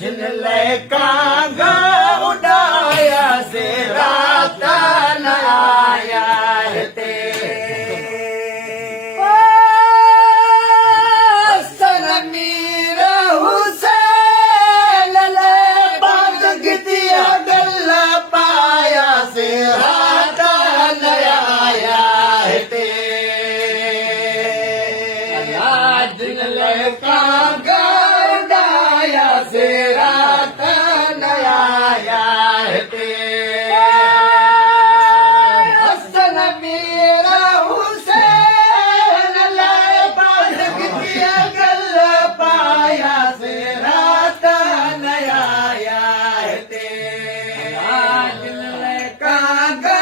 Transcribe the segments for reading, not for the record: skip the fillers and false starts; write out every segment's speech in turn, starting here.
जिन कांगा उड़ाया से रात न आया हिते मीर हुसैन बाग गिदिया गल पाया से रात न आया हिते जिन कांगा उड़ाया से रात न आया हिते हसन मीर हुसैन बाग गिदिया गल पाया से रात न आया हिते जिन कांगा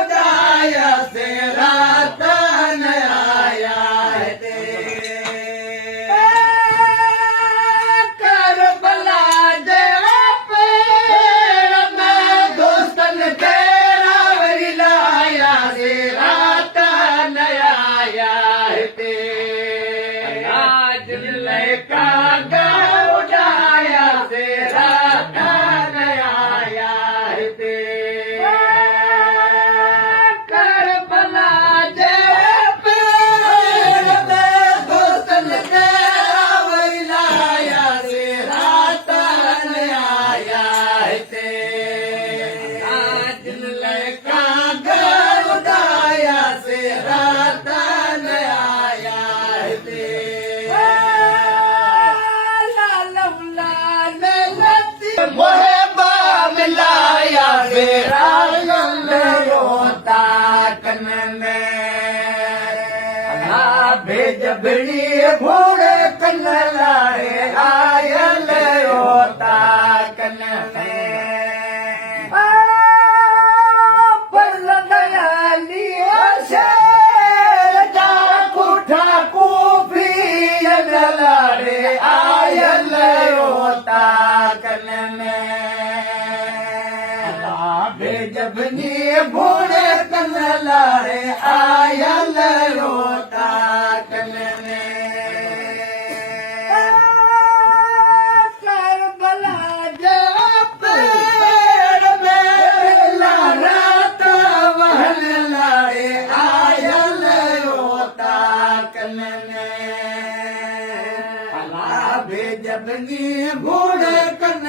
उड़ाया से रात न आया हिते कांगा उड़ाया से रात न आया हिते करबला जे पेड़ में दोस्तन तेरा वरिलाया से रात न आया हिते कांगा उड़ाया से रात न आया हिते मिलाया मेरा रोता कन में भेज बिड़ी घोड़े कन लाए आयल रोता कन में पर दयाली शेर जा कुठा कूफी लाड़े आयल रोता कन में जबनी भोरे कन लारे आयल रोता कन में करबला जे पेड़ में लारत वहन लारे आयल रोता कन में जबनी भोरे कन